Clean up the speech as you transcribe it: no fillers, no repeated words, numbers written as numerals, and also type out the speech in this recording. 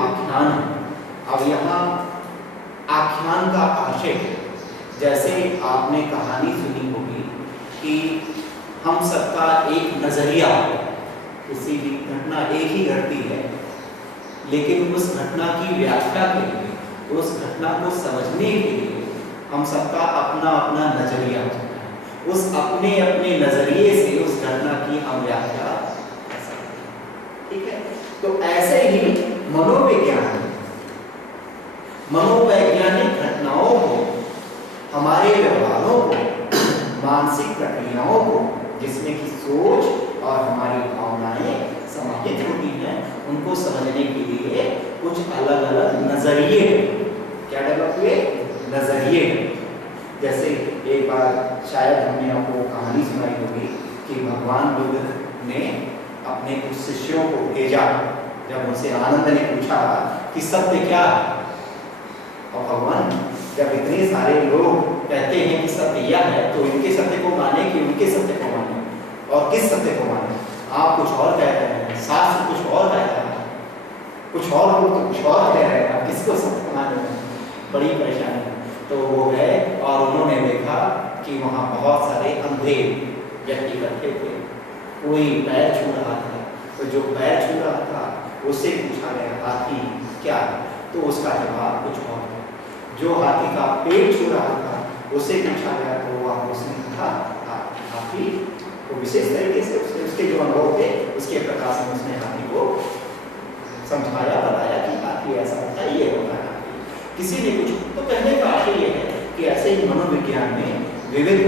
आख्यान है। अब यहाँ आख्यान का आशय, जैसे आपने कहानी सुनी होगी कि हम सबका एक नजरिया, किसी भी घटना एक ही घटती है, लेकिन उस घटना की व्याख्या के लिए, उस घटना को समझने के लिए हम सबका अपना अपना नजरिया होता है। उस अपने अपने नजरिए से उस घटना की हम व्याख्या कर सकते हैं। ठीक है, तो ऐसे ही मनोवैज्ञानिक घटनाओं को, हमारे व्यवहारों को, मानसिक प्रक्रियाओं को, जिसमें कि सोच और हमारी भावनाएं समाहित होती हैं, उनको समझने के लिए कुछ अलग अलग नजरिए, क्या डेवलप हुए, नजरिए। जैसे एक बार शायद हमने आपको कहानी सुनाई होगी कि भगवान बुद्ध ने अपने कुछ शिष्यों को भेजा, जब उनसे आनंद ने पूछा कि सत्य क्या है, और भगवान जब इतने सारे लोग कहते हैं कि सत्य यह है, तो इनके सत्य को माने कि उनके सत्य को माने, और किस सत्य को माने। आप कुछ और कह रहे हैं, शास्त्र कुछ और कह रहा है, कुछ और लोग तो कुछ और कह रहे हैं, आप किसको सत्य को माने, बड़ी परेशानी है। तो वो है, और उन्होंने देखा कि वहाँ बहुत सारे अंधे व्यक्ति बैठे थे, कोई पैर छू रहा था, तो जो पैर छू रहा था उससे पूछा गया हाथी क्या है, तो उसका जवाब कुछ और है। जो हाथी का पेट छू रहा था उससे पूछा गया, तो उसने कहा हाथी, तो विशेष तरीके से उसके जो अनुभव थे उसके प्रकाश में उसने हाथी को समझाया, बताया कि हाथी ऐसा होता है, ये होता है। किसी ने कुछ, तो कहने का आशय ये है कि ऐसे ही मनोविज्ञान में विविध